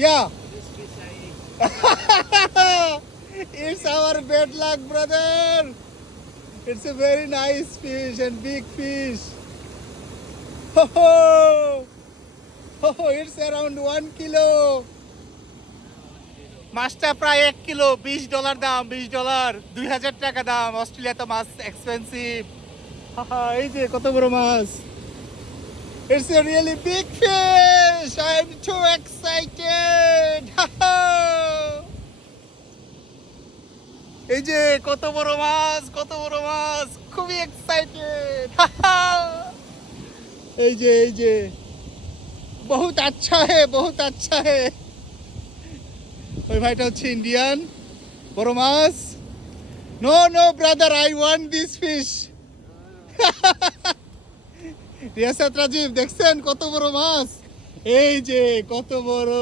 Yeah. It's our bad luck, brother. It's a very nice fish and big fish. Oh, it's around 1 kilo. মাছটা প্রায় 1 kilo, $20 দাম, $20, 2000 টাকা দাম। Australia তো মাছ expensive. এই যে কত বড় মাছ। It's a really big fish. I'm too excited. এই যে কত বড় মাছ, কত বড় মাছ, খুবই এক্সাইটেড। এই যে বহুত আচ্ছা হে, বহুত আচ্ছা হে। ওই ভাইটা হচ্ছে ইন্ডিয়ান। বড় মাছ। No no brother, I want this fish. Riasat Rajib দেখছেন কত বড় মাছ? এই যে কত বড়।